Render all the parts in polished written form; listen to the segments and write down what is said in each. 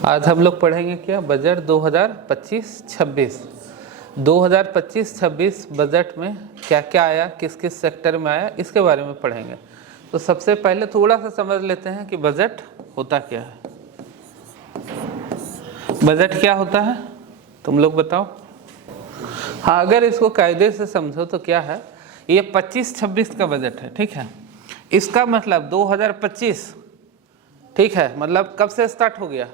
आज हम लोग पढ़ेंगे क्या, बजट 2025-26। 2025-26 बजट में क्या क्या आया, किस किस सेक्टर में आया, इसके बारे में पढ़ेंगे। तो सबसे पहले थोड़ा सा समझ लेते हैं कि बजट होता क्या है। बजट क्या होता है, तुम लोग बताओ। हाँ, अगर इसको कायदे से समझो तो क्या है, ये 25-26 का बजट है, ठीक है। इसका मतलब 2025, ठीक है, मतलब कब से स्टार्ट हो गया।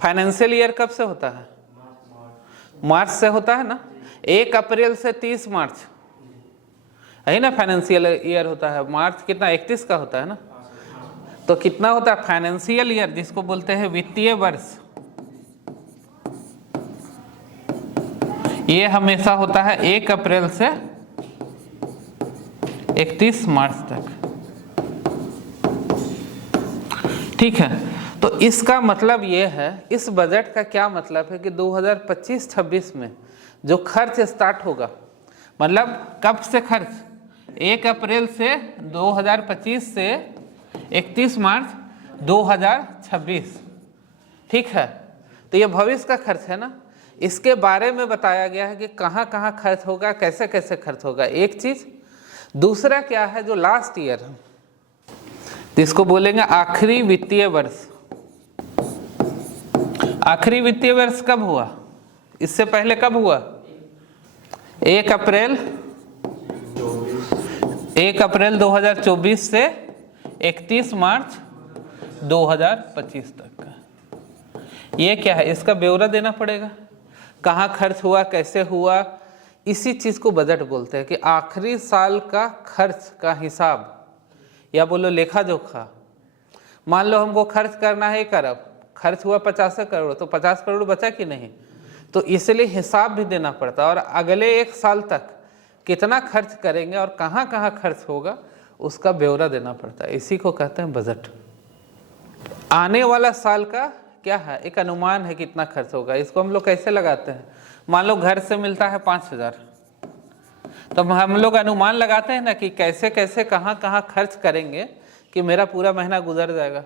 फाइनेंशियल ईयर कब से होता है, मार्च से होता है ना। 1 अप्रैल से 30 मार्च है ना फाइनेंशियल ईयर होता है। मार्च कितना, 31 का होता है ना। तो कितना होता है फाइनेंशियल ईयर, जिसको बोलते हैं वित्तीय वर्ष, ये हमेशा होता है 1 अप्रैल से 31 मार्च तक, ठीक है। तो इसका मतलब ये है, इस बजट का क्या मतलब है कि 2025-26 में जो खर्च स्टार्ट होगा, मतलब कब से खर्च, 1 अप्रैल से 2025 से 31 मार्च 2026, ठीक है। तो ये भविष्य का खर्च है ना, इसके बारे में बताया गया है कि कहाँ कहाँ खर्च होगा, कैसे कैसे खर्च होगा, एक चीज। दूसरा क्या है, जो लास्ट ईयर है, जिसको बोलेंगे आखिरी वित्तीय वर्ष। आखिरी वित्तीय वर्ष कब हुआ, इससे पहले कब हुआ, 1 अप्रैल 2024 से 31 मार्च 2025 तक का। ये क्या है, इसका ब्यौरा देना पड़ेगा, कहाँ खर्च हुआ, कैसे हुआ। इसी चीज को बजट बोलते हैं कि आखिरी साल का खर्च का हिसाब, या बोलो लेखा जोखा। मान लो हमको खर्च करना है 1 अरब, खर्च हुआ 50 करोड़, तो 50 करोड़ बचा कि नहीं, तो इसलिए हिसाब भी देना पड़ता है। और अगले 1 साल तक कितना खर्च करेंगे और कहाँ कहाँ खर्च होगा, उसका ब्यौरा देना पड़ता है। इसी को कहते हैं बजट। आने वाला साल का क्या है, एक अनुमान है कितना खर्च होगा। इसको हम लोग कैसे लगाते हैं, मान लो घर से मिलता है 5,000, तो हम लोग अनुमान लगाते हैं ना कि कैसे कैसे कहाँ कहाँ खर्च करेंगे कि मेरा पूरा महीना गुजर जाएगा।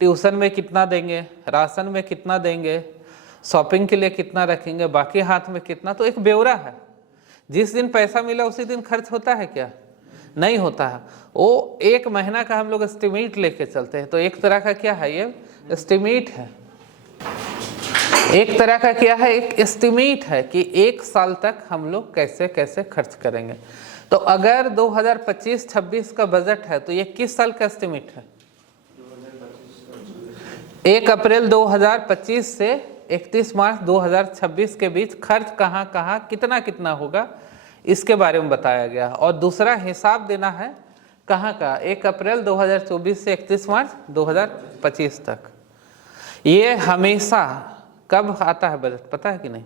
ट्यूशन में कितना देंगे, राशन में कितना देंगे, शॉपिंग के लिए कितना रखेंगे, बाकी हाथ में कितना। तो एक ब्यौरा है। जिस दिन पैसा मिला उसी दिन खर्च होता है क्या, नहीं होता है। वो 1 महीना का हम लोग एस्टिमेट लेके चलते हैं। तो एक तरह का क्या है, ये एस्टिमेट है। एक तरह का क्या है, एक एस्टिमेट है कि 1 साल तक हम लोग कैसे कैसे खर्च करेंगे। तो अगर 2025-26 का बजट है तो ये किस साल का एस्टिमेट है, 1 अप्रैल 2025 से 31 मार्च 2026 के बीच खर्च कहाँ कहाँ कितना कितना होगा, इसके बारे में बताया गया। और दूसरा हिसाब देना है कहाँ का, 1 अप्रैल 2024 से 31 मार्च 2025 तक। ये हमेशा कब आता है बजट, पता है कि नहीं,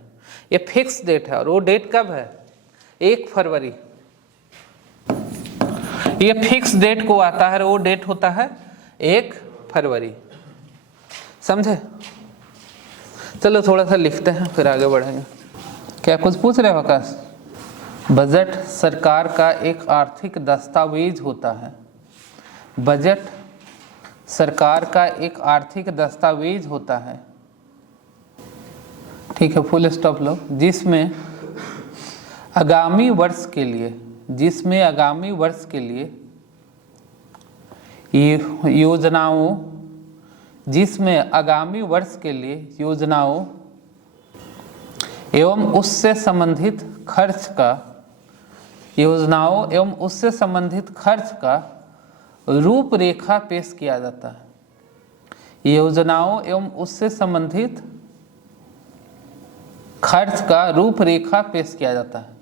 ये फिक्स डेट है। और वो डेट कब है, 1 फरवरी। ये फिक्स डेट को आता है, वो डेट होता है 1 फरवरी, समझे। चलो थोड़ा सा लिखते हैं फिर आगे बढ़ेंगे। क्या कुछ पूछ रहे हो आकाश। बजट सरकार का एक आर्थिक दस्तावेज होता है। बजट सरकार का एक आर्थिक दस्तावेज होता है, ठीक है, फुल स्टॉप लो। जिसमें आगामी वर्ष के लिए योजनाओं एवं उससे संबंधित खर्च का रूपरेखा पेश किया जाता है। योजनाओं एवं उससे संबंधित खर्च का रूपरेखा पेश किया जाता है।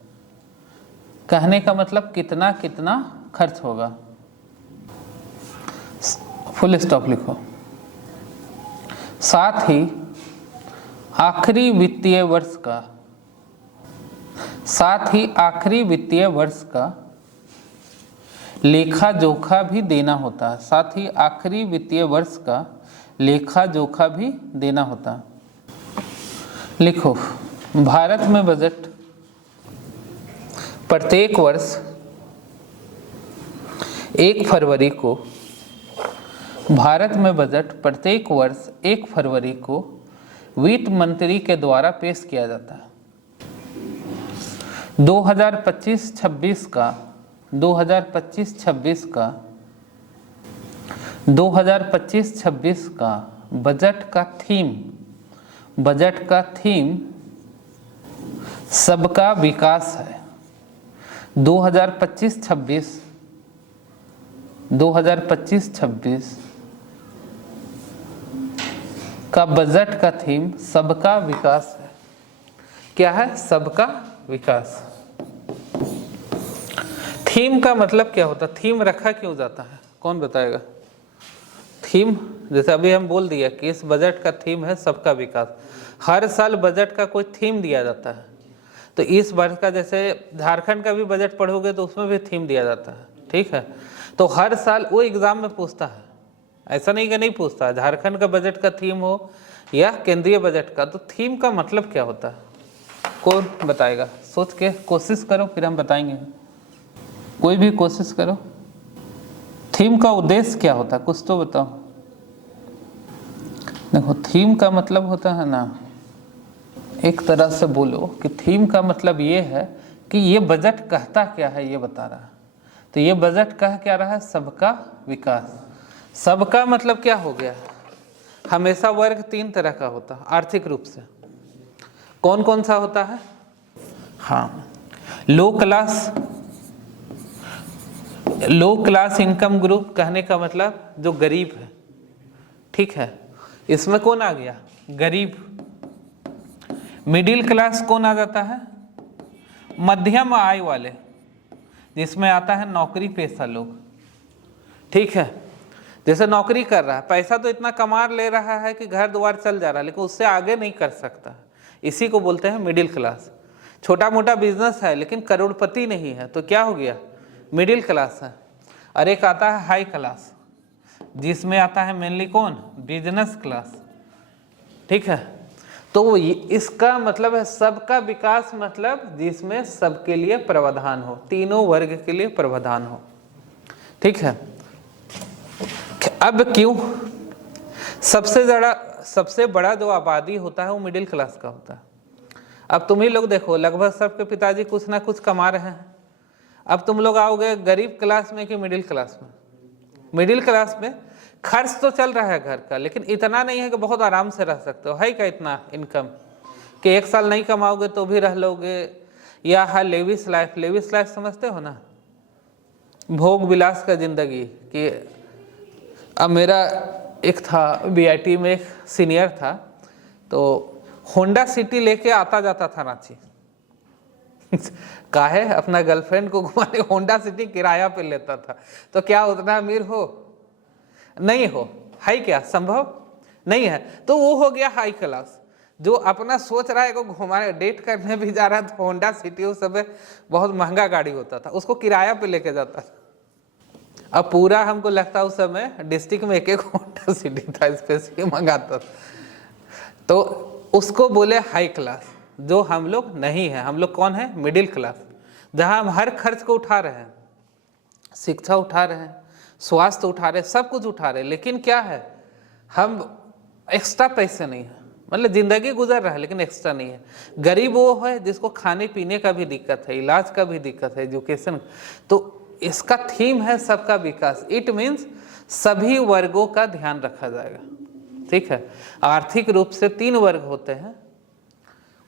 कहने का मतलब कितना कितना खर्च होगा, फुल स्टॉप लिखो। साथ ही आखिरी वित्तीय वर्ष का लेखा जोखा भी देना होता है। साथ ही आखिरी वित्तीय वर्ष का लेखा जोखा भी देना होता है। लिखो, भारत में बजट प्रत्येक वर्ष 1 फरवरी को भारत में बजट प्रत्येक वर्ष 1 फरवरी को वित्त मंत्री के द्वारा पेश किया जाता है। 2025-26 का बजट का थीम सबका विकास है। 2025-26 का बजट का थीम सबका विकास है। क्या है? सबका विकास। थीम का मतलब क्या होता है? थीम रखा क्यों जाता है? कौन बताएगा? थीम जैसे अभी हम बोल दिया कि इस बजट का थीम है सबका विकास। हर साल बजट का कोई थीम दिया जाता है। तो इस वर्ष का जैसे झारखंड का भी बजट पढ़ोगे तो उसमें भी थीम दिया जाता है, ठीक है। तो हर साल वो एग्जाम में पूछता है, ऐसा नहीं कि नहीं पूछता है। झारखंड का बजट का थीम हो या केंद्रीय बजट का, तो थीम का मतलब क्या होता है? कौन बताएगा? सोच के कोशिश करो, फिर हम बताएंगे। कोई भी कोशिश करो। थीम का उद्देश्य क्या होता है? कुछ तो बताओ। देखो, थीम का मतलब होता है ना, एक तरह से बोलो कि थीम का मतलब ये है कि ये बजट कहता क्या है, ये बता रहा है। तो ये बजट कह क्या रहा है? सबका विकास। सबका मतलब क्या हो गया? हमेशा वर्ग 3 तरह का होता है आर्थिक रूप से। कौन कौन सा होता है? हाँ, लो क्लास इनकम ग्रुप कहने का मतलब जो गरीब है, ठीक है। इसमें कौन आ गया? गरीब। मिडिल क्लास कौन आ जाता है? मध्यम आय वाले, जिसमें आता है नौकरी पेशा लोग, ठीक है। जैसे नौकरी कर रहा है, पैसा तो इतना कमा ले रहा है कि घर द्वार चल जा रहा है, लेकिन उससे आगे नहीं कर सकता, इसी को बोलते हैं मिडिल क्लास। छोटा मोटा बिजनेस है लेकिन करोड़पति नहीं है, तो क्या हो गया? मिडिल क्लास है। और एक आता है हाई क्लास, जिसमें आता है मेनली कौन? बिजनेस क्लास, ठीक है। तो इसका मतलब है सबका विकास, मतलब जिसमें सबके लिए प्रावधान हो, तीनों वर्ग के लिए प्रावधान हो, ठीक है। अब क्यों? सबसे बड़ा जो आबादी होता है वो मिडिल क्लास का होता है। अब तुम ही लोग देखो, लगभग सबके पिताजी कुछ ना कुछ कमा रहे हैं। अब तुम लोग आओगे गरीब क्लास में कि मिडिल क्लास में? मिडिल क्लास में खर्च तो चल रहा है घर का, लेकिन इतना नहीं है कि बहुत आराम से रह सकते हो। है क्या इतना इनकम कि 1 साल नहीं कमाओगे तो भी रह लोगे? या है लेविश लाइफ। लेविश लाइफ समझते हो ना? भोग विलास का जिंदगी। कि अब मेरा एक था बीआईटी में, एक सीनियर था, तो होंडा सिटी लेके आता जाता था रांची। काहे? अपना गर्लफ्रेंड को घुमाने होंडा सिटी किराया पे लेता था। तो क्या उतना अमीर हो? नहीं हो। है क्या? संभव नहीं है। तो वो हो गया हाई क्लास, जो अपना सोच रहा है को घुमाने, डेट करने भी जा रहा है तो होंडा सिटी, उस समय बहुत महंगा गाड़ी होता था, उसको किराया पे लेके जाता था। अब पूरा हमको लगता उस समय डिस्ट्रिक्ट में एक होंडा सिटी था, स्पेशली मंगाता था। तो उसको बोले हाई क्लास, जो हम लोग नहीं है। हम लोग कौन है? मिडिल क्लास, जहां हम हर खर्च को उठा रहे हैं, शिक्षा उठा रहे हैं, स्वास्थ्य उठा रहे हैं, सब कुछ उठा रहे हैं, लेकिन क्या है? हम एक्स्ट्रा पैसे नहीं है, मतलब जिंदगी गुजर रहा है लेकिन एक्स्ट्रा नहीं है। गरीब वो है जिसको खाने पीने का भी दिक्कत है, इलाज का भी दिक्कत है, एजुकेशन। तो इसका थीम है सबका विकास। इट मीन्स सभी वर्गों का ध्यान रखा जाएगा, ठीक है। आर्थिक रूप से 3 वर्ग होते हैं,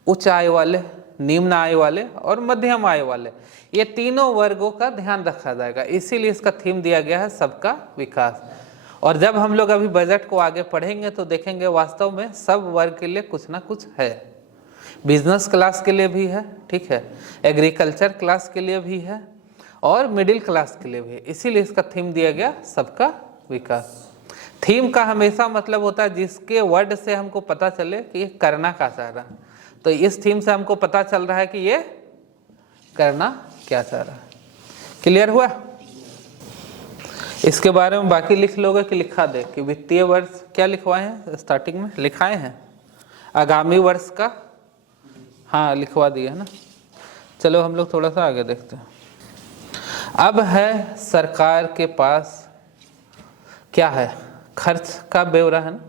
उच्च आय वाले, निम्न आय वाले और मध्यम आय वाले। ये तीनों वर्गों का ध्यान रखा जाएगा, इसीलिए इसका थीम दिया गया है सबका विकास। और जब हम लोग अभी बजट को आगे पढ़ेंगे तो देखेंगे वास्तव में सब वर्ग के लिए कुछ ना कुछ है। बिजनेस क्लास के लिए भी है, ठीक है, एग्रीकल्चर क्लास के लिए भी है और मिडिल क्लास के लिए भी है। इसीलिए इसका थीम दिया गया सबका विकास। थीम का हमेशा मतलब होता है जिसके वर्ड से हमको पता चले कि ये करना क्या चाह रहा है। तो इस थीम से हमको पता चल रहा है कि ये करना क्या चाह रहा है। क्लियर हुआ? इसके बारे में बाकी लिख लोगे कि लिखा दे कि वित्तीय वर्ष क्या लिखवाए हैं? स्टार्टिंग में लिखाए हैं आगामी वर्ष का। हाँ, लिखवा दिए है ना। चलो हम लोग थोड़ा सा आगे देखते हैं। अब है सरकार के पास क्या है? खर्च का ब्यौरा है ना।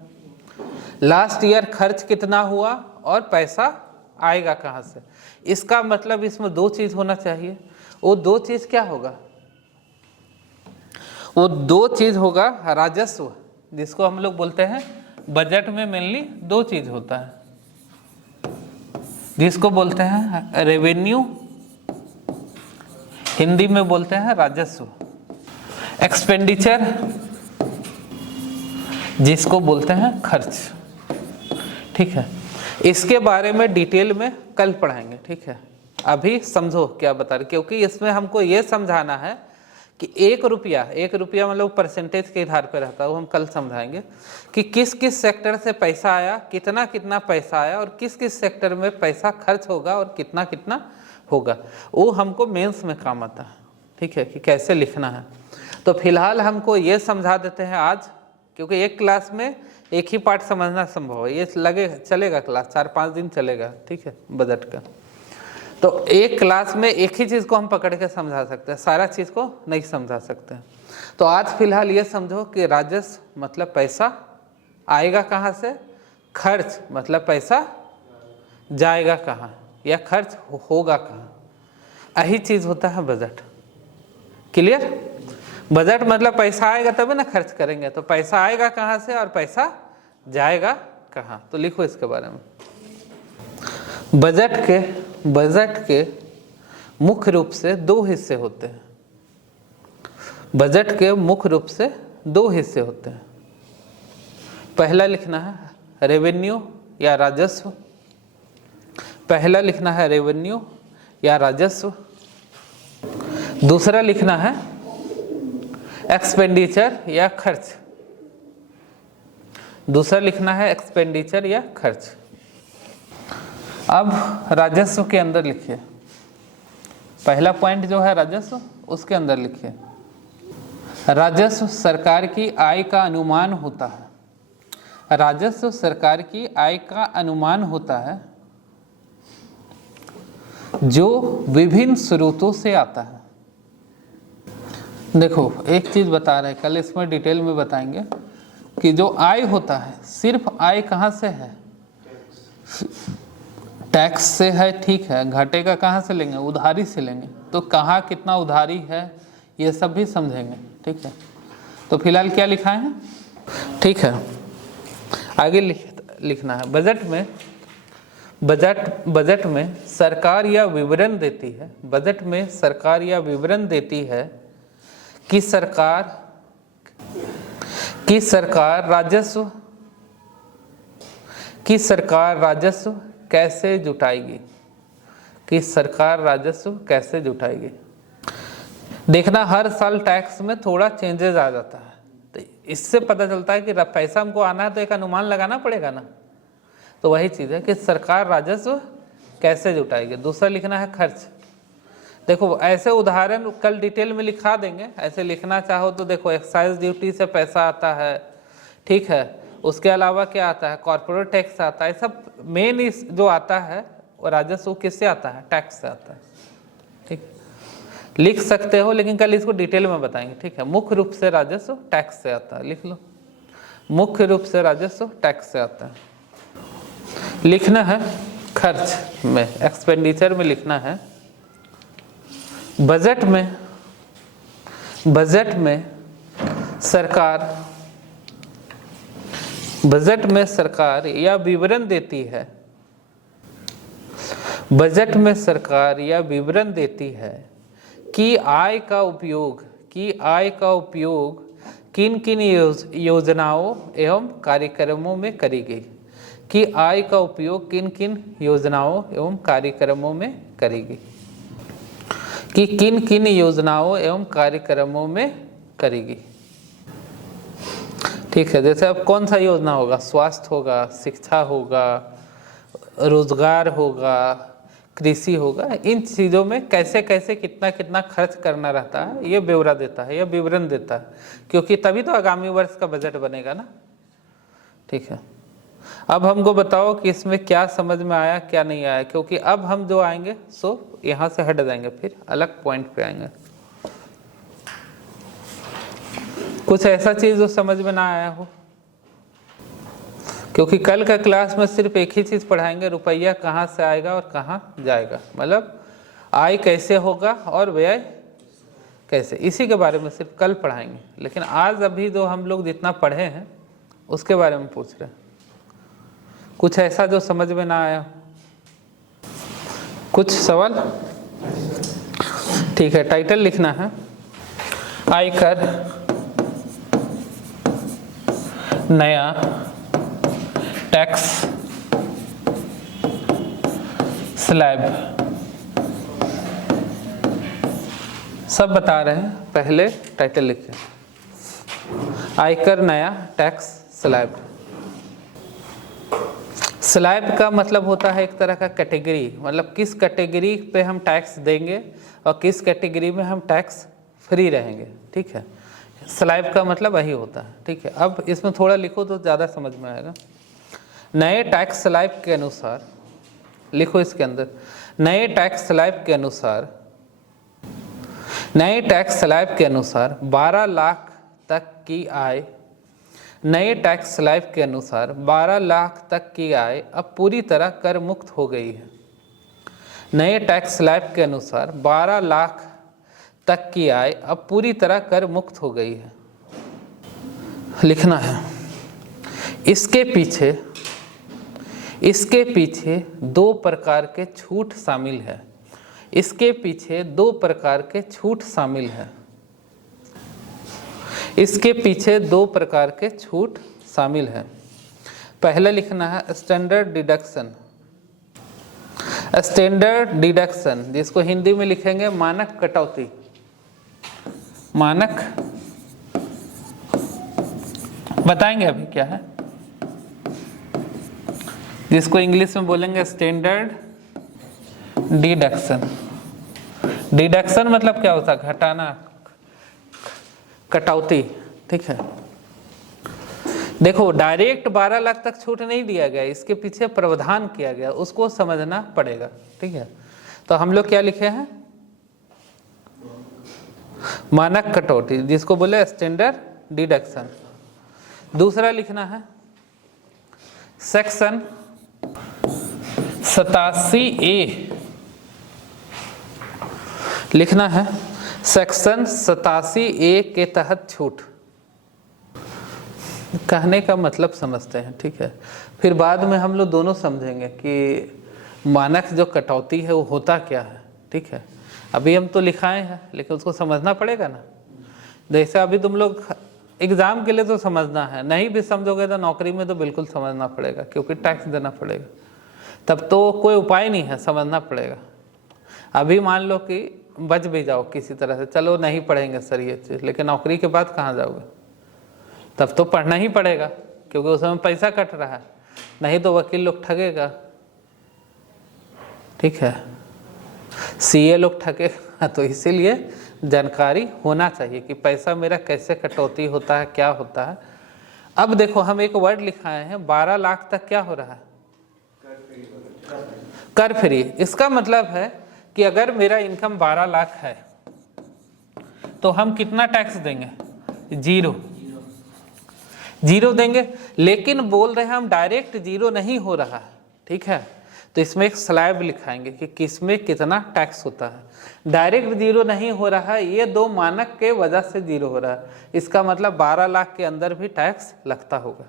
लास्ट ईयर खर्च कितना हुआ और पैसा आएगा कहाँ से। इसका मतलब इसमें दो चीज होना चाहिए। वो दो चीज क्या होगा? वो दो चीज होगा राजस्व, जिसको हम लोग बोलते हैं बजट में मेनली दो चीज होता है, जिसको बोलते हैं रेवेन्यू, हिंदी में बोलते हैं राजस्व, एक्सपेंडिचर जिसको बोलते हैं खर्च। ठीक है, इसके बारे में डिटेल में कल पढ़ाएंगे। ठीक है, अभी समझो क्या बता रहे, क्योंकि इसमें हमको ये समझाना है कि एक रुपया मतलब परसेंटेज के आधार पर रहता है, वो हम कल समझाएंगे कि किस किस सेक्टर से पैसा आया, कितना कितना पैसा आया, और किस किस सेक्टर में पैसा खर्च होगा और कितना कितना होगा। वो हमको मेंस में काम आता है। ठीक है, कि कैसे लिखना है। तो फिलहाल हमको ये समझा देते हैं आज, क्योंकि एक क्लास में एक ही पार्ट समझना संभव है। ये चलेगा क्लास 4-5 दिन चलेगा। ठीक है, बजट का। तो एक क्लास में एक ही चीज़ को हम पकड़ के समझा सकते हैं, सारा चीज़ को नहीं समझा सकते हैं। तो आज फिलहाल ये समझो कि राजस्व मतलब पैसा आएगा कहाँ से, खर्च मतलब पैसा जाएगा कहाँ या खर्च होगा कहाँ। यही चीज़ होता है बजट। क्लियर? बजट मतलब पैसा आएगा तभी ना खर्च करेंगे, तो पैसा आएगा कहाँ से और पैसा जाएगा कहाँ। तो लिखो इसके बारे में। बजट के मुख्य रूप से दो हिस्से होते हैं। बजट के मुख्य रूप से दो हिस्से होते हैं। पहला लिखना है रेवेन्यू या राजस्व, पहला लिखना है रेवेन्यू या राजस्व। दूसरा लिखना है एक्सपेंडिचर या खर्च, दूसरा लिखना है एक्सपेंडिचर या खर्च। अब राजस्व के अंदर लिखिए, पहला पॉइंट जो है राजस्व, उसके अंदर लिखिए राजस्व सरकार की आय का अनुमान होता है। राजस्व सरकार की आय का अनुमान होता है जो विभिन्न स्रोतों से आता है। देखो एक चीज बता रहे हैं, कल इसमें डिटेल में बताएंगे कि जो आय होता है, सिर्फ आय कहाँ से है? टैक्स से है। ठीक है, घटेगा कहाँ से लेंगे? उधारी से लेंगे। तो कहाँ कितना उधारी है ये सब भी समझेंगे। ठीक है, तो फिलहाल क्या लिखा है? ठीक है, आगे लिखना है बजट में सरकार यह विवरण देती है, बजट में सरकार यह विवरण देती है कि सरकार राजस्व कैसे जुटाएगी, कि सरकार राजस्व कैसे जुटाएगी। देखना हर साल टैक्स में थोड़ा चेंजेस आ जाता है, तो इससे पता चलता है कि पैसा हमको आना है तो एक अनुमान लगाना पड़ेगा ना। तो वही चीज़ है कि सरकार राजस्व कैसे जुटाएगी। दूसरा लिखना है खर्च। देखो ऐसे उदाहरण कल डिटेल में लिखा देंगे, ऐसे लिखना चाहो तो देखो एक्साइज ड्यूटी से पैसा आता है। ठीक है, उसके अलावा क्या आता है? कॉर्पोरेट टैक्स आता है। सब मेन जो आता है वो राजस्व किससे आता है? टैक्स से आता है। ठीक, लिख सकते हो, लेकिन कल इसको डिटेल में बताएंगे। ठीक है, मुख्य रूप से राजस्व टैक्स से आता है, लिख लो, मुख्य रूप से राजस्व टैक्स से आता है। लिखना है खर्च में, एक्सपेंडिचर में लिखना है बजट सरकार यह विवरण देती है, बजट में सरकार यह विवरण देती है कि आय का उपयोग किन किन योजनाओं एवं कार्यक्रमों में करी गई, कि आय का उपयोग किन किन योजनाओं एवं कार्यक्रमों में करी गई, कि किन किन योजनाओं एवं कार्यक्रमों में करेगी। ठीक है, जैसे अब कौन सा योजना होगा? स्वास्थ्य होगा, शिक्षा होगा, रोजगार होगा, कृषि होगा। इन चीज़ों में कैसे कैसे कितना कितना खर्च करना रहता है, ये ब्यौरा देता है, यह विवरण देता है, क्योंकि तभी तो आगामी वर्ष का बजट बनेगा ना। ठीक है, अब हमको बताओ कि इसमें क्या समझ में आया क्या नहीं आया, क्योंकि अब हम जो आएंगे सो यहाँ से हट जाएंगे, फिर अलग पॉइंट पे आएंगे। कुछ ऐसा चीज जो समझ में ना आया हो, क्योंकि कल का क्लास में सिर्फ एक ही चीज पढ़ाएंगे, रुपया कहाँ से आएगा और कहाँ जाएगा, मतलब आय कैसे होगा और व्यय कैसे, इसी के बारे में सिर्फ कल पढ़ाएंगे। लेकिन आज अभी जो हम लोग जितना पढ़े हैं उसके बारे में पूछ रहे हैं। कुछ ऐसा जो समझ में ना आया, कुछ सवाल? ठीक है, टाइटल लिखना है आयकर नया टैक्स स्लैब। सब बता रहे हैं, पहले टाइटल लिखें आयकर नया टैक्स स्लैब। स्लैब का मतलब होता है एक तरह का कैटेगरी, मतलब किस कैटेगरी पे हम टैक्स देंगे और किस कैटेगरी में हम टैक्स फ्री रहेंगे। ठीक है, स्लैब का मतलब वही होता है। ठीक है, अब इसमें थोड़ा लिखो तो ज़्यादा समझ में आएगा। नए टैक्स स्लैब के अनुसार, लिखो इसके अंदर, नए टैक्स स्लैब के अनुसार, नए टैक्स स्लैब के अनुसार 12 लाख तक की आय, नए टैक्स स्लैब के अनुसार 12 लाख तक की आय अब पूरी तरह कर मुक्त हो गई है। नए टैक्स स्लैब के अनुसार 12 लाख तक की आय अब पूरी तरह कर मुक्त हो गई है, लिखना है। इसके पीछे दो प्रकार के छूट शामिल है। इसके पीछे दो प्रकार के छूट शामिल है। इसके पीछे दो प्रकार के छूट शामिल है। पहले लिखना है स्टैंडर्ड डिडक्शन। स्टैंडर्ड डिडक्शन जिसको हिंदी में लिखेंगे मानक कटौती। मानक बताएंगे अभी क्या है, जिसको इंग्लिश में बोलेंगे स्टैंडर्ड डिडक्शन। डिडक्शन मतलब क्या होता है? घटाना, कटौती। ठीक है, देखो डायरेक्ट 12 लाख तक छूट नहीं दिया गया, इसके पीछे प्रावधान किया गया, उसको समझना पड़ेगा। ठीक है, तो हम लोग क्या लिखे हैं? मानक कटौती, जिसको बोले स्टैंडर्ड डिडक्शन। दूसरा लिखना है सेक्शन 87A, लिखना है सेक्शन 87A के तहत छूट। कहने का मतलब समझते हैं। ठीक है, फिर बाद में हम लोग दोनों समझेंगे कि मानक जो कटौती है वो होता क्या है। ठीक है, अभी हम तो लिखाए हैं लेकिन उसको समझना पड़ेगा ना। जैसे अभी तुम लोग एग्जाम के लिए तो समझना है, नहीं भी समझोगे तो नौकरी में तो बिल्कुल समझना पड़ेगा, क्योंकि टैक्स देना पड़ेगा। तब तो कोई उपाय नहीं है, समझना पड़ेगा। अभी मान लो कि बच भी जाओ किसी तरह से, चलो नहीं पढ़ेंगे सर ये चीज़, लेकिन नौकरी के बाद कहाँ जाओगे? तब तो पढ़ना ही पड़ेगा, क्योंकि उसमें पैसा कट रहा है, नहीं तो वकील लोग ठगेगा। ठीक है, सीए लोग ठगेगा। तो इसीलिए जानकारी होना चाहिए कि पैसा मेरा कैसे कटौती होता है, क्या होता है। अब देखो हम एक वर्ड लिखाए हैं 12 लाख तक क्या हो रहा है? कर फ्री। इसका मतलब है कि अगर मेरा इनकम 12 लाख है तो हम कितना टैक्स देंगे? जीरो देंगे। लेकिन बोल रहे हैं हम डायरेक्ट जीरो नहीं हो रहा है। ठीक है, तो इसमें एक स्लैब लिखाएंगे कि किसमें कितना टैक्स होता है। डायरेक्ट जीरो नहीं हो रहा है, ये दो मानक के वजह से जीरो हो रहा है। इसका मतलब 12 लाख के अंदर भी टैक्स लगता होगा।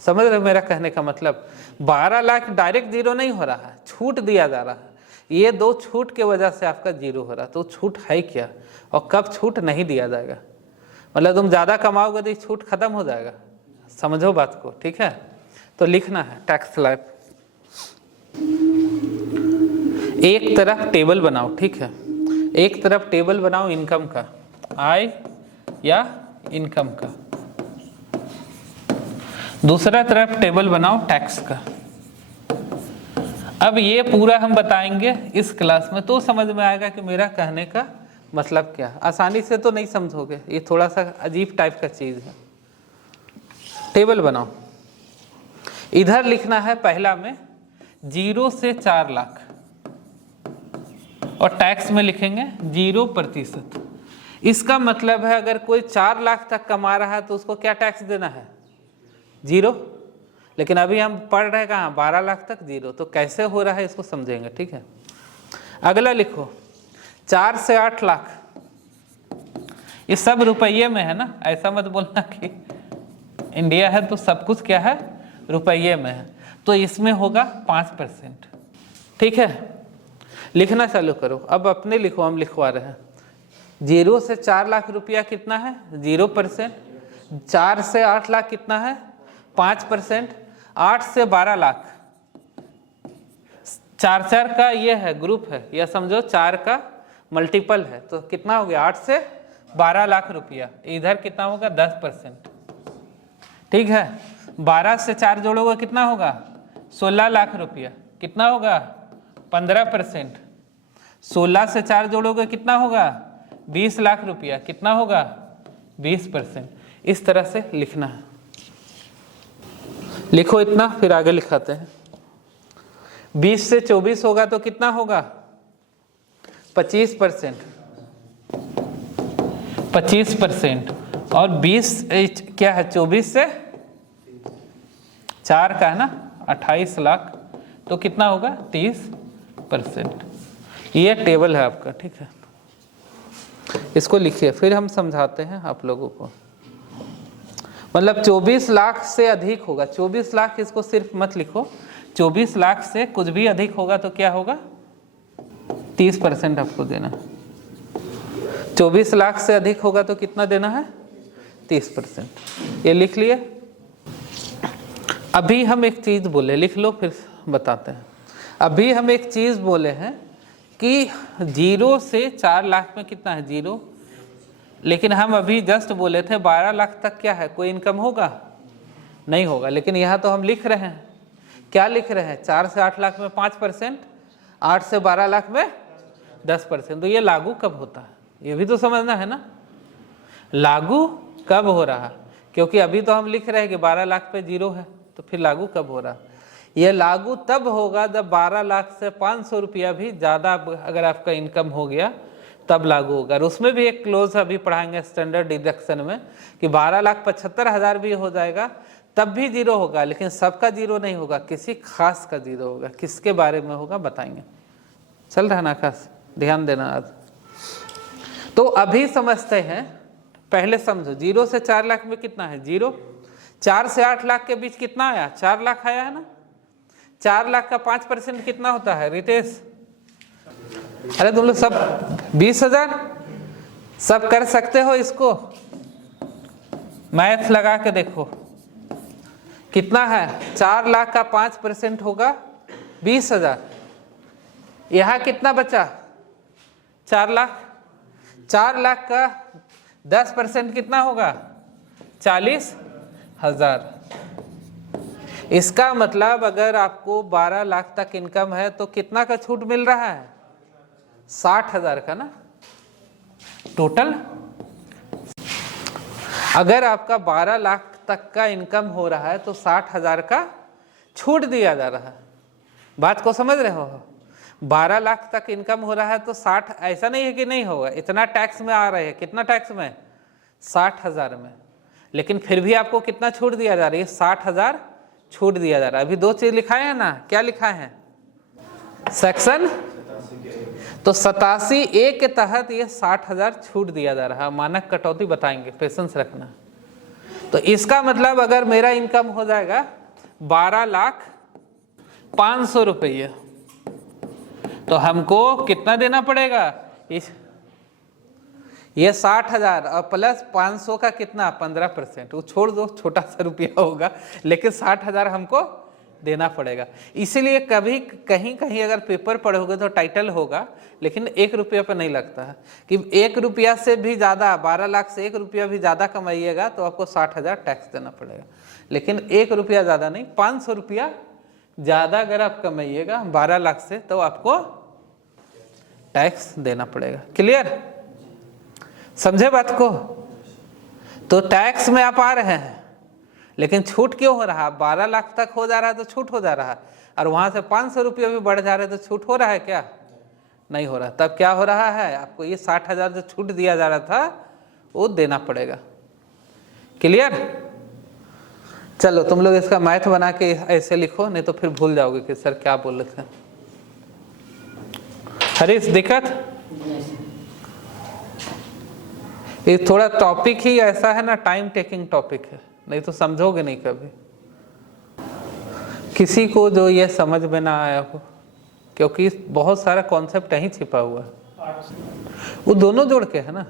समझ रहे मेरा कहने का मतलब? 12 लाख डायरेक्ट जीरो नहीं हो रहा है, छूट दिया जा रहा है। ये दो छूट के वजह से आपका जीरो हो रहा है। तो छूट है क्या और कब छूट नहीं दिया जाएगा? मतलब तुम ज़्यादा कमाओगे तो छूट खत्म हो जाएगा। समझो बात को। ठीक है, तो लिखना है टैक्स स्लैब। एक तरफ टेबल बनाओ। ठीक है, एक तरफ टेबल बनाओ इनकम का, आय या इनकम का। दूसरा तरफ टेबल बनाओ टैक्स का। अब ये पूरा हम बताएंगे इस क्लास में, तो समझ में आएगा कि मेरा कहने का मतलब क्या है। आसानी से तो नहीं समझोगे, ये थोड़ा सा अजीब टाइप का चीज़ है। टेबल बनाओ। इधर लिखना है पहला में 0 से 4 लाख और टैक्स में लिखेंगे 0%। इसका मतलब है अगर कोई 4 लाख तक कमा रहा है तो उसको क्या टैक्स देना है? 0। लेकिन अभी हम पढ़ रहे हैं कहाँ? 12 लाख तक 0। तो कैसे हो रहा है इसको समझेंगे, ठीक है। अगला लिखो 4 से 8 लाख, ये सब रुपये में है ना, ऐसा मत बोलना कि इंडिया है तो सब कुछ क्या है? रुपये में है। तो इसमें होगा 5%, ठीक है। लिखना चालू करो, अब अपने लिखो, हम लिखवा रहे हैं। 0 से 4 लाख रुपया कितना है? 0%। 4 से 8 लाख कितना है? 5%। 8 से 12 लाख, 4 का ये है ग्रुप है, या समझो 4 का मल्टीपल है, तो कितना हो गया? 8 से 12 लाख रुपया। इधर कितना होगा? 10%, ठीक है। 12 से 4 जोड़ोगे कितना होगा? 16 लाख रुपया। कितना होगा? 15%। 16 से 4 जोड़ोगे कितना होगा? 20 लाख रुपया। कितना होगा? 20%। इस तरह से लिखना है। लिखो इतना, फिर आगे लिखाते हैं। 20 से 24 होगा तो कितना होगा? 25%। 25%। और 20 क्या है? 24 से 4 का है ना, 28 लाख, तो कितना होगा? 30%। ये टेबल है आपका, ठीक है। इसको लिखिए, फिर हम समझाते हैं आप लोगों को। मतलब 24 लाख से अधिक होगा, 24 लाख, इसको सिर्फ मत लिखो, 24 लाख से कुछ भी अधिक होगा तो क्या होगा? 30% आपको देना। 24 लाख से अधिक होगा तो कितना देना है? 30%। ये लिख लिए। अभी हम एक चीज बोले, लिख लो फिर बताते हैं। अभी हम एक चीज बोले हैं कि 0 से 4 लाख में कितना है? 0। लेकिन हम अभी जस्ट बोले थे 12 लाख तक क्या है? कोई इनकम होगा? नहीं होगा। लेकिन यहाँ तो हम लिख रहे हैं, क्या लिख रहे हैं? 4 से 8 लाख में 5%, 8 से 12 लाख में 10%। तो ये लागू कब होता है? ये भी तो समझना है ना, लागू कब हो रहा। क्योंकि अभी तो हम लिख रहे हैं कि 12 लाख पे 0 है, तो फिर लागू कब हो रहा? ये लागू तब होगा जब 12 लाख से 500 रुपया भी ज़्यादा अगर आपका इनकम हो गया, तब लागू होगा। और उसमें भी एक क्लोज अभी पढ़ाएंगे स्टैंडर्ड डिडक्शन में कि 12,75,000 भी हो जाएगा तब भी 0 होगा, लेकिन सबका 0 नहीं होगा, किसी खास का 0 होगा। किसके बारे में होगा बताएंगे। चल रहा ना खास, ध्यान देना आज। तो अभी समझते हैं, पहले समझो 0 से 4 लाख में कितना है? 0। 4 से 8 लाख के बीच कितना आया? 4 लाख आया है ना। 4 लाख का 5% कितना होता है रितेश? अरे तुम लोग सब 20,000 सब कर सकते हो, इसको मैथ लगा के देखो कितना है। 4 लाख का 5% होगा 20,000। यहाँ कितना बचा? 4 लाख। 4 लाख का 10% कितना होगा? 40,000। इसका मतलब अगर आपको 12 लाख तक इनकम है तो कितना का छूट मिल रहा है? 60,000 का ना टोटल। अगर आपका 12 लाख तक का इनकम हो रहा है तो 60,000 का छूट दिया जा रहा है। बात को समझ रहे हो? 12 लाख तक इनकम हो रहा है तो 60, ऐसा नहीं है कि नहीं होगा, इतना टैक्स में आ रहे हैं। कितना टैक्स में? 60,000 में। लेकिन फिर भी आपको कितना छूट दिया जा रही है? 60,000 छूट दिया जा रहा है। अभी 2 चीज लिखाए हैं ना, क्या लिखा है? सेक्शन तो 87A के तहत ये 60,000 छूट दिया जा रहा है। मानक कटौती बताएंगे, पेशेंस रखना। तो इसका मतलब अगर मेरा इनकम हो जाएगा 12,500,000 रुपये, तो हमको कितना देना पड़ेगा? ये 60,000 और प्लस 500 का कितना? 15%। वो छोड़ दो, छोटा सा रुपया होगा, लेकिन 60,000 हमको देना पड़ेगा। इसीलिए कभी कहीं कहीं अगर पेपर पढ़ोगे तो टाइटल होगा, लेकिन 1 रुपया पर नहीं लगता है कि 1 रुपया से भी ज़्यादा, 12 लाख से 1 रुपया भी ज़्यादा कमाइएगा तो आपको 60,000 टैक्स देना पड़ेगा। लेकिन 1 रुपया ज़्यादा नहीं, 500 रुपया ज़्यादा अगर आप कमाइएगा 12 लाख से तो आपको टैक्स देना पड़ेगा। क्लियर? समझे बात को? तो टैक्स में आप आ रहे हैं, लेकिन छूट क्यों हो रहा है? 12 लाख तक हो जा रहा है तो छूट हो जा रहा है, और वहां से 500 रुपये भी बढ़ जा रहे हैं तो छूट हो रहा है क्या? नहीं हो रहा। तब क्या हो रहा है, आपको ये 60,000 जो छूट दिया जा रहा था वो देना पड़ेगा। क्लियर? चलो तुम लोग इसका मैथ बना के ऐसे लिखो, नहीं तो फिर भूल जाओगे कि सर क्या बोल रहे थे। हरीश दिक्कत? ये थोड़ा टॉपिक ही ऐसा है ना, टाइम टेकिंग टॉपिक है, नहीं तो समझोगे नहीं कभी। किसी को जो ये समझ में ना आया हो, क्योंकि बहुत सारा कॉन्सेप्ट यहीं छिपा हुआ है, वो दोनों जोड़ के है ना।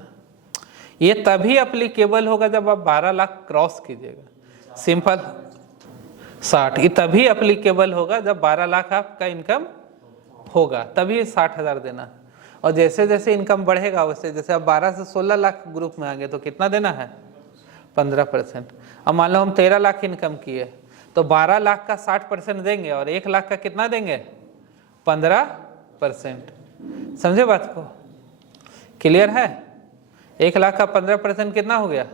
ये तभी अप्लीकेबल होगा जब आप 12 लाख क्रॉस कीजिएगा। सिंपल 60, ये तभी अप्लीकेबल होगा जब 12 लाख आपका इनकम होगा, तभी 60,000 देना। और जैसे जैसे इनकम बढ़ेगा वैसे, जैसे अब 12 से 16 लाख ग्रुप में आएंगे तो कितना देना है, 15%। अब मान लो हम 13 लाख इनकम किए तो 12 लाख का 60% देंगे और 1 लाख का कितना देंगे, 15%। समझे बात को? क्लियर है? 1 लाख का 15% कितना हो गया,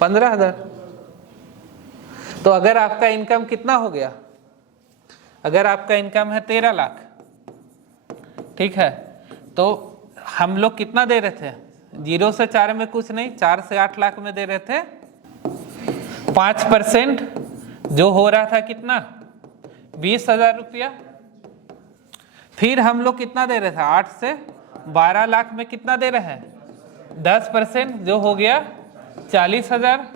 15,000। तो अगर आपका इनकम कितना हो गया, अगर आपका इनकम है 13 लाख, ठीक है, तो हम लोग कितना दे रहे थे, 0 से 4 में कुछ नहीं, 4 से 8 लाख में दे रहे थे 5%, जो हो रहा था कितना, 20,000 रुपया। फिर हम लोग कितना दे रहे थे, 8 से 12 लाख में कितना दे रहे हैं, 10%, जो हो गया 40,000।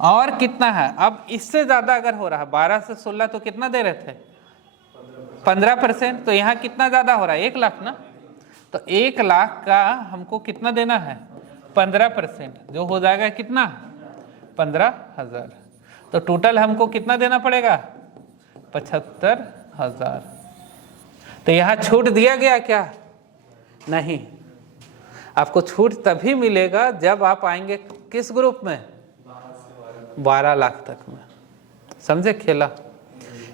और कितना है, अब इससे ज्यादा अगर हो रहा है 12 से 16 तो कितना दे रहे थे, 15%। तो यहाँ कितना ज्यादा हो रहा है, 1 लाख ना। तो 1 लाख का हमको कितना देना है, 15%, जो हो जाएगा कितना, 15,000। तो टोटल हमको कितना देना पड़ेगा, 75,000। तो यहाँ छूट दिया गया क्या, नहीं। आपको छूट तभी मिलेगा जब आप आएंगे किस ग्रुप में, 12 लाख तक में। समझे खेला?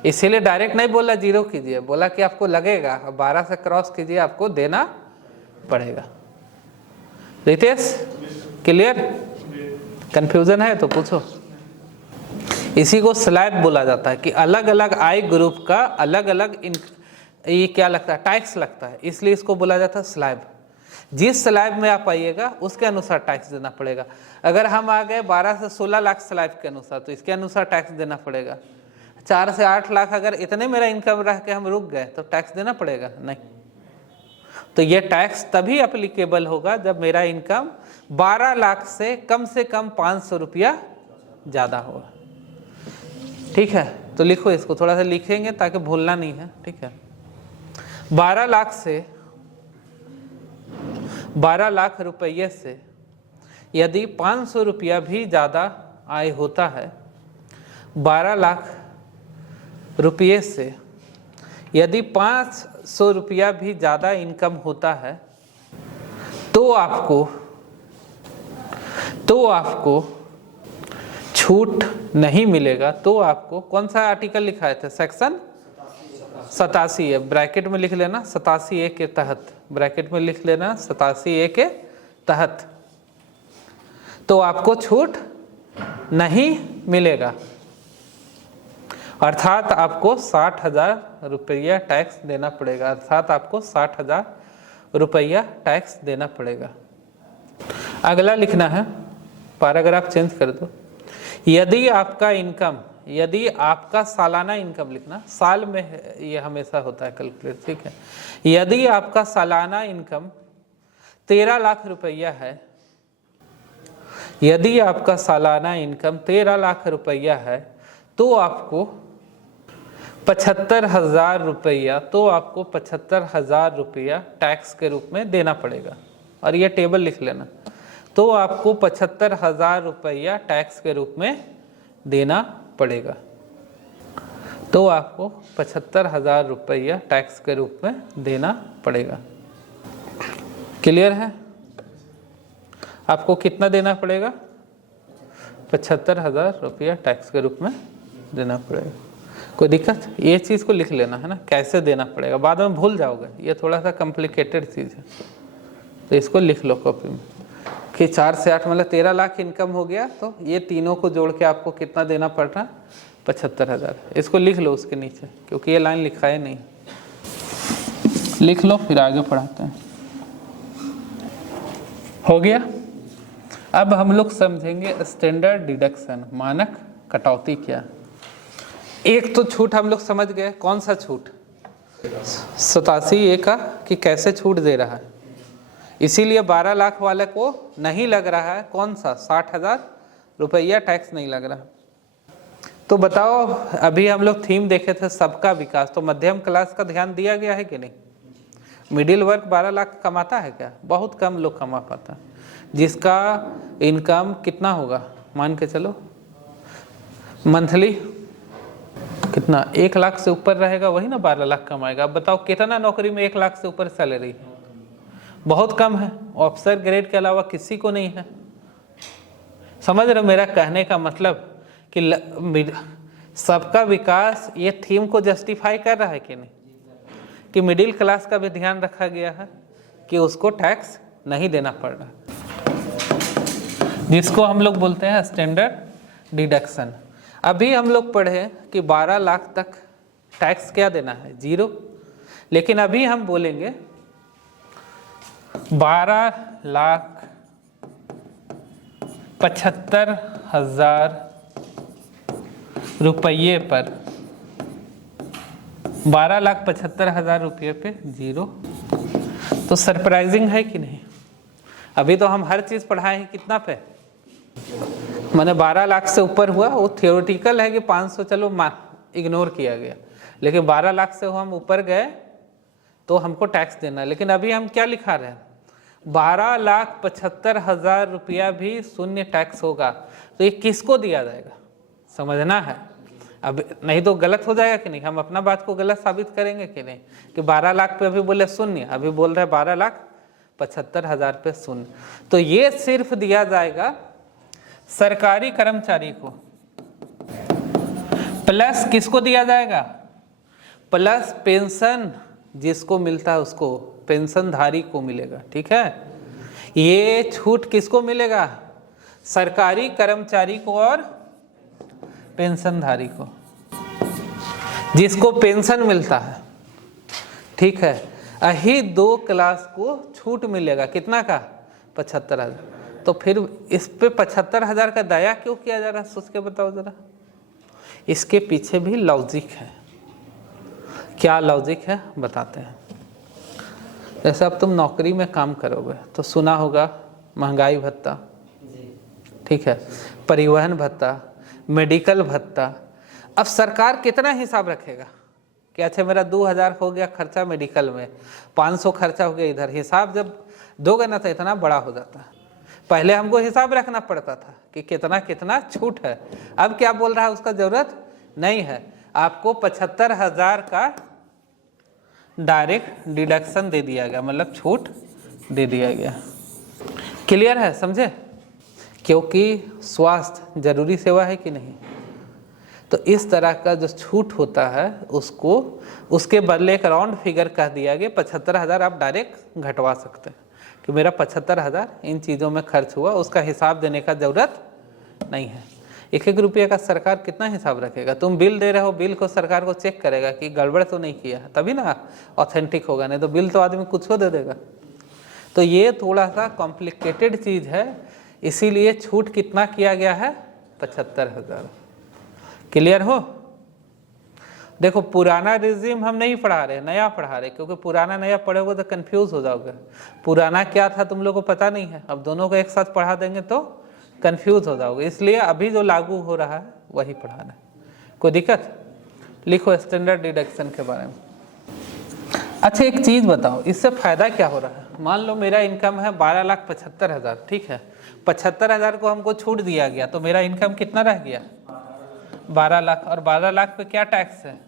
इसीलिए डायरेक्ट नहीं बोला 0 कीजिए, बोला कि आपको लगेगा, अब 12 से क्रॉस कीजिए, आपको देना पड़ेगा। रितेश क्लियर? कंफ्यूजन है तो पूछो। इसी को स्लैब बोला जाता है कि अलग अलग आय ग्रुप का अलग अलग ये क्या लगता है, टैक्स लगता है, इसलिए इसको बोला जाता है स्लैब। जिस स्लैब में आप आइएगा उसके अनुसार टैक्स देना पड़ेगा। अगर हम आ गए 12 से 16 लाख स्लैब के अनुसार तो इसके अनुसार टैक्स देना पड़ेगा। 4 से 8 लाख अगर इतने मेरा इनकम रह के हम रुक गए तो टैक्स देना पड़ेगा नहीं। तो ये टैक्स तभी अप्लीकेबल होगा जब मेरा इनकम 12 लाख से कम 500 रुपया ज़्यादा होगा। ठीक है, तो लिखो इसको, थोड़ा सा लिखेंगे ताकि भूलना नहीं है। ठीक है, 12 लाख रुपये से यदि 500 रुपया भी ज़्यादा आय होता है, 12 लाख रुपये से यदि 500 रुपया भी ज़्यादा इनकम होता है तो आपको छूट नहीं मिलेगा। तो आपको कौन सा आर्टिकल लिखा है, सेक्शन 87 है, ब्रैकेट में लिख लेना 87A के तहत, ब्रैकेट में लिख लेना 87A के तहत तो आपको छूट नहीं मिलेगा। अर्थात आपको 60,000 रुपया टैक्स देना पड़ेगा, अर्थात आपको 60,000 रुपया टैक्स देना पड़ेगा। अगला लिखना है, पैराग्राफ चेंज कर दो। यदि आपका सालाना इनकम लिखना, साल में ये हमेशा होता है कैलकुलेट। ठीक है, यदि आपका सालाना इनकम 13 लाख रुपया है, यदि आपका सालाना इनकम 13 लाख रुपया है तो आपको 75,000 रुपया, तो आपको 75,000 रुपया टैक्स के रूप में देना पड़ेगा। और ये टेबल लिख लेना, तो आपको 75,000 रुपया टैक्स के रूप में देना पड़ेगा। तो आपको 75,000 रुपया टैक्स के रूप में देना पड़ेगा। क्लियर है? आपको कितना देना पड़ेगा, 75,000 रुपया टैक्स के रूप में देना पड़ेगा। कोई दिक्कत? ये चीज़ को लिख लेना है ना, कैसे देना पड़ेगा, बाद में भूल जाओगे, ये थोड़ा सा कॉम्प्लिकेटेड चीज़ है। तो इसको लिख लो कॉपी में कि 4 से 8 मतलब 13 लाख इनकम हो गया, तो ये तीनों को जोड़ के आपको कितना देना पड़ रहा है, 75,000। इसको लिख लो उसके नीचे, क्योंकि ये लाइन लिखा है नहीं। लिख लो फिर आगे पढ़ाते हैं। हो गया। अब हम लोग समझेंगे स्टैंडर्ड डिडक्शन, मानक कटौती क्या। एक तो छूट हम लोग समझ गए, कौन सा छूट, 87A का कि कैसे छूट दे रहा है, इसीलिए 12 लाख वाले को नहीं लग रहा है कौन सा 60,000 रुपया टैक्स नहीं लग रहा। तो बताओ, अभी हम लोग थीम देखे थे सबका विकास, तो मध्यम क्लास का ध्यान दिया गया है कि नहीं। मिडिल वर्ग 12 लाख कमाता है क्या, बहुत कम लोग कमा पाता। जिसका इनकम कितना होगा, मान के चलो मंथली कितना, 1 लाख से ऊपर रहेगा, वही ना 12 लाख कमाएगा। अब बताओ कितना नौकरी में 1 लाख से ऊपर सैलरी है, बहुत कम है। ऑफिसर ग्रेड के अलावा किसी को नहीं है। समझ रहे हो मेरा कहने का मतलब कि सबका विकास ये थीम को जस्टिफाई कर रहा है कि नहीं, कि मिडिल क्लास का भी ध्यान रखा गया है कि उसको टैक्स नहीं देना पड़ रहा, जिसको हम लोग बोलते हैं स्टैंडर्ड डिडक्शन। अभी हम लोग पढ़े कि 12 लाख तक टैक्स क्या देना है, 0। लेकिन अभी हम बोलेंगे 12,75,000 रुपये पर, 12,75,000 रुपये पे 0। तो सरप्राइजिंग है कि नहीं। अभी तो हम हर चीज़ पढ़ाए हैं कितना पे, मैंने 12 लाख से ऊपर हुआ, वो थियोरेटिकल है कि 500 चलो इग्नोर किया गया, लेकिन 12 लाख से हम ऊपर गए तो हमको टैक्स देना है। लेकिन अभी हम क्या लिखा रहे हैं, 12,75,000 रुपया भी शून्य टैक्स होगा। तो ये किसको दिया जाएगा समझना है। अब नहीं तो गलत हो जाएगा कि नहीं, हम अपना बात को गलत साबित करेंगे कि नहीं, कि 12 लाख पे अभी बोले शून्य, अभी बोल रहे 12,75,000 पे शून्य। तो ये सिर्फ दिया जाएगा सरकारी कर्मचारी को, प्लस किसको दिया जाएगा, प्लस पेंशन जिसको मिलता है उसको, पेंशनधारी को मिलेगा। ठीक है, ये छूट किसको मिलेगा, सरकारी कर्मचारी को और पेंशनधारी को, जिसको पेंशन मिलता है। ठीक है, यही 2 क्लास को छूट मिलेगा, कितना का, 75,000। तो फिर इस पे 75,000 का दया क्यों किया जा रहा है, सोच के बताओ जरा। इसके पीछे भी लॉजिक है। क्या लॉजिक है बताते हैं। जैसे अब तुम नौकरी में काम करोगे तो सुना होगा महंगाई भत्ता, ठीक है, परिवहन भत्ता, मेडिकल भत्ता। अब सरकार कितना हिसाब रखेगा कि अच्छा मेरा 2,000 हो गया खर्चा मेडिकल में, 500 खर्चा हो गया इधर, हिसाब जब दोगे ना तो इतना बड़ा हो जाता है। पहले हमको हिसाब रखना पड़ता था कि कितना कितना छूट है। अब क्या बोल रहा है, उसका जरूरत नहीं है, आपको 75,000 का डायरेक्ट डिडक्शन दे दिया गया, मतलब छूट दे दिया गया। क्लियर है, समझे। क्योंकि स्वास्थ्य जरूरी सेवा है कि नहीं, तो इस तरह का जो छूट होता है उसको, उसके बदले एक राउंड फिगर कह दिया गया 75,000 आप डायरेक्ट घटवा सकते हैं कि मेरा 75,000 इन चीज़ों में खर्च हुआ, उसका हिसाब देने का ज़रूरत नहीं है। 1-1 रुपये का सरकार कितना हिसाब रखेगा। तुम बिल दे रहे हो, बिल को सरकार को चेक करेगा कि गड़बड़ तो नहीं किया है, तभी ना ऑथेंटिक होगा, नहीं तो बिल तो आदमी कुछ को दे देगा। तो ये थोड़ा सा कॉम्प्लिकेटेड चीज़ है, इसीलिए छूट कितना किया गया है, 75,000। क्लियर हो। देखो पुराना रिजीम हम नहीं पढ़ा रहे, नया पढ़ा रहे, क्योंकि पुराना नया पढ़ोगे तो कंफ्यूज हो जाओगे। पुराना क्या था तुम लोगों को पता नहीं है, अब दोनों को एक साथ पढ़ा देंगे तो कंफ्यूज हो जाओगे, इसलिए अभी जो लागू हो रहा है वही पढ़ाना है। कोई दिक्कत। लिखो स्टैंडर्ड डिडक्शन के बारे में। अच्छा एक चीज़ बताओ, इससे फ़ायदा क्या हो रहा है। मान लो मेरा इनकम है 12,75,000, ठीक है, 75,000 को हमको छूट दिया गया, तो मेरा इनकम कितना रह गया, 12 लाख। और 12 लाख पे क्या टैक्स है,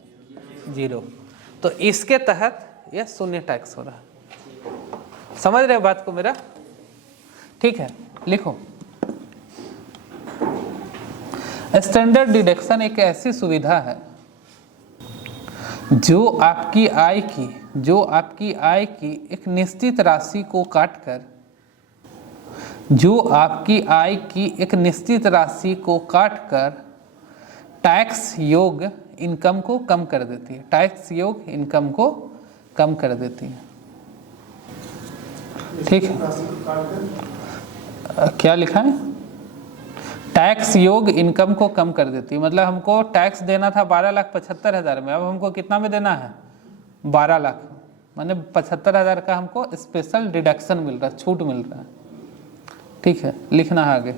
0। तो इसके तहत यह शून्य टैक्स हो रहा है। समझ रहे हो बात को मेरा। ठीक है, लिखो स्टैंडर्ड डिडक्शन एक ऐसी सुविधा है जो आपकी आय की एक निश्चित राशि को काटकर, टैक्स योग्य इनकम को कम कर देती है। टैक्स योग्य इनकम को कम कर देती है। ठीक है, क्या लिखा है? टैक्स योग इनकम को कम कर देती है। मतलब हमको टैक्स देना था 12,75,000 में, अब हमको कितना में देना है? 12 लाख, माने 75,000 का हमको स्पेशल डिडक्शन मिल रहा है, छूट मिल रहा है। ठीक है, लिखना है आगे।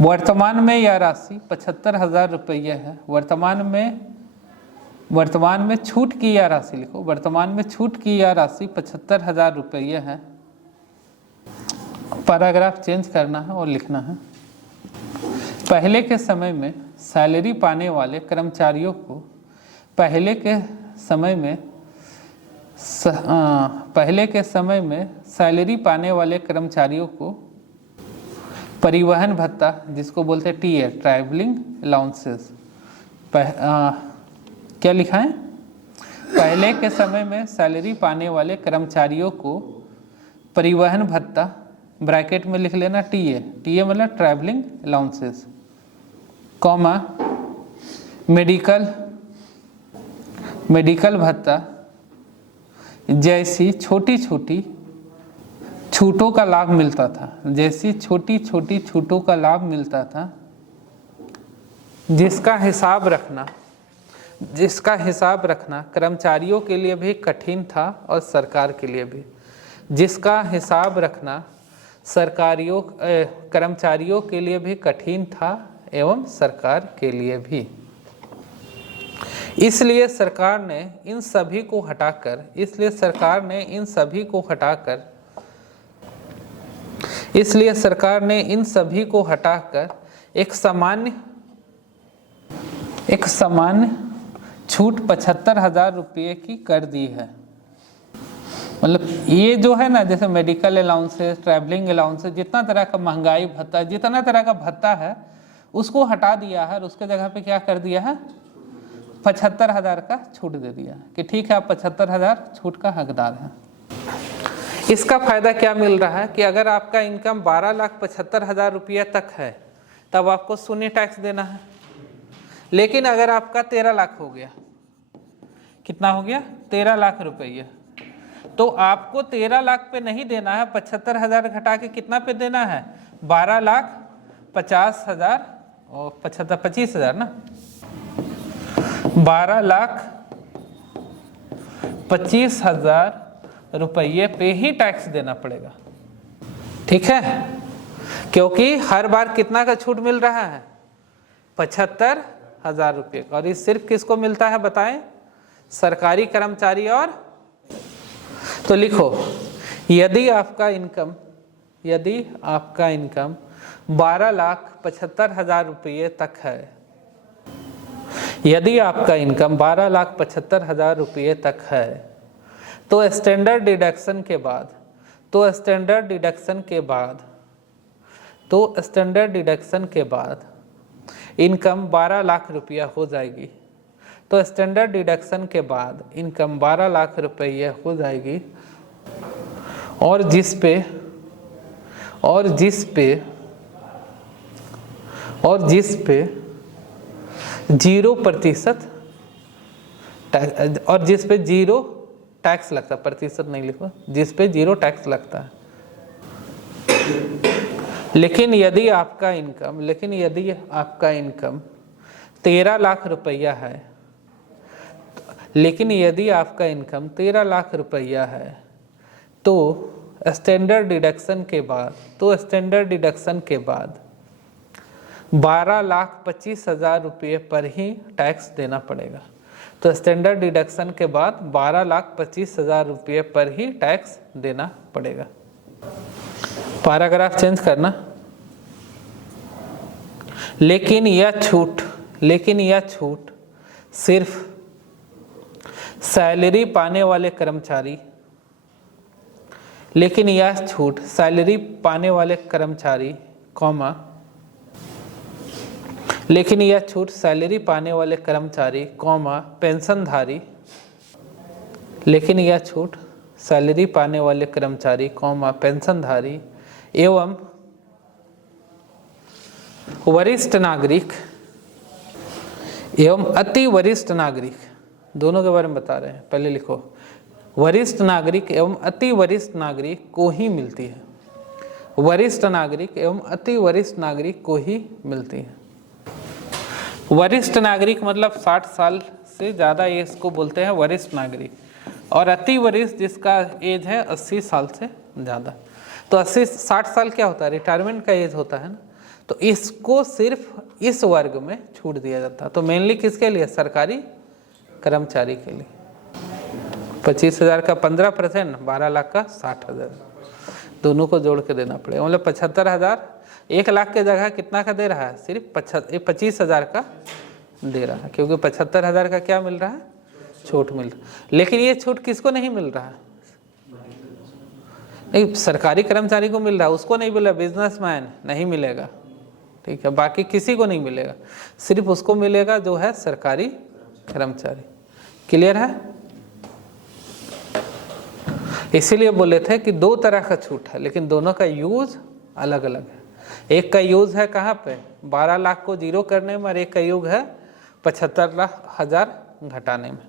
वर्तमान में यह राशि 75,000 रुपये है। वर्तमान में छूट की यह राशि लिखो, वर्तमान में छूट की यह राशि 75,000 रुपये है। पैराग्राफ चेंज करना है और लिखना है, पहले के समय में सैलरी पाने वाले कर्मचारियों को पहले के समय में सैलरी पाने वाले कर्मचारियों को परिवहन भत्ता, जिसको बोलते हैं टीए, ट्रैवलिंग अलाउंसेस, क्या लिखा है? पहले के समय में सैलरी पाने वाले कर्मचारियों को परिवहन भत्ता, ब्रैकेट में लिख लेना टीए, टीए मतलब ट्रैवलिंग अलाउंसेस, कॉमा मेडिकल भत्ता जैसी छोटी छोटी छूटों का लाभ मिलता था, जैसी छोटी छोटी छूटों का लाभ मिलता था, जिसका हिसाब रखना कर्मचारियों के लिए भी कठिन था और सरकार के लिए भी, जिसका हिसाब रखना कर्मचारियों के लिए भी कठिन था एवं सरकार के लिए भी। इसलिए सरकार ने इन सभी को हटाकर एक सामान्य छूट 75,000 रुपये की कर दी है। मतलब ये जो है ना, जैसे मेडिकल अलाउंसेस, ट्रैवलिंग अलाउंसेस, जितना तरह का महंगाई भत्ता, जितना तरह का भत्ता है उसको हटा दिया है और उसके जगह पे क्या कर दिया है? 75,000 का छूट दे दिया कि ठीक है, आप 75,000 छूट का हकदार हैं। इसका फायदा क्या मिल रहा है कि अगर आपका इनकम 12,75,000 रुपये तक है तब आपको शून्य टैक्स देना है। लेकिन अगर आपका 13 लाख हो गया, कितना हो गया? 13 लाख रुपये, तो आपको 13 लाख पे नहीं देना है, 75,000 घटा के कितना पे देना है? 12,50,000 और 25,000 ना, 12,25,000 रुपये पे ही टैक्स देना पड़ेगा। ठीक है, क्योंकि हर बार कितना का छूट मिल रहा है? 75,000 रुपये। और ये सिर्फ किसको मिलता है बताएं? सरकारी कर्मचारी। और तो लिखो, यदि आपका इनकम 12,75,000 रुपये तक है, यदि आपका इनकम 12,75,000 रुपये तक है, तो स्टैंडर्ड डिडक्शन के बाद इनकम 12 लाख रुपया हो जाएगी। तो स्टैंडर्ड डिडक्शन के बाद इनकम 12 लाख रुपये हो जाएगी, और जिस पे 0% और जिस पे 0 टैक्स लगता है, प्रतिशत नहीं लिखो, जिस पे 0 टैक्स लगता है। लेकिन यदि आपका इनकम 13 लाख रुपया है, तो स्टैंडर्ड डिडक्शन के बाद 12,25,000 रुपये पर ही टैक्स देना पड़ेगा। तो स्टैंडर्ड डिडक्शन के बाद 12,25,000 रुपये पर ही टैक्स देना पड़ेगा। पैराग्राफ चेंज करना। लेकिन यह छूट सिर्फ सैलरी पाने वाले कर्मचारी, पेंशनधारी, पेंशनधारी एवं वरिष्ठ नागरिक एवं अति वरिष्ठ नागरिक, दोनों के बारे में बता रहे हैं। पहले लिखो, वरिष्ठ नागरिक एवं अति वरिष्ठ नागरिक को ही मिलती है। वरिष्ठ नागरिक एवं अति वरिष्ठ नागरिक को ही मिलती है। वरिष्ठ नागरिक मतलब 60 साल से ज़्यादा एज को बोलते हैं वरिष्ठ नागरिक, और अति वरिष्ठ जिसका एज है 80 साल से ज़्यादा। तो 60 साल क्या होता है, रिटायरमेंट का एज होता है ना, तो इसको सिर्फ इस वर्ग में छूट दिया जाता है। तो मेनली किसके लिए, सरकारी कर्मचारी के लिए। 25,000 का 15%, 12 लाख का 60,000, दोनों को जोड़ के देना पड़ेगा। मतलब 75,000, 1 लाख के जगह कितना का दे रहा है, सिर्फ 25,000 का दे रहा है, क्योंकि 75,000 का क्या मिल रहा है, छूट मिल रहा है। लेकिन ये छूट किसको नहीं मिल रहा है, नहीं सरकारी कर्मचारी को मिल रहा है, उसको नहीं मिल रहा, बिजनेसमैन नहीं मिलेगा, ठीक है, बाकी किसी को नहीं मिलेगा, सिर्फ उसको मिलेगा जो है सरकारी कर्मचारी। क्लियर है? इसीलिए बोले थे कि 2 तरह का छूट है, लेकिन दोनों का यूज अलग अलग है। एक का यूज है कहाँ पे, 12 लाख को जीरो करने में, और एक का यूज है 75,000 घटाने में।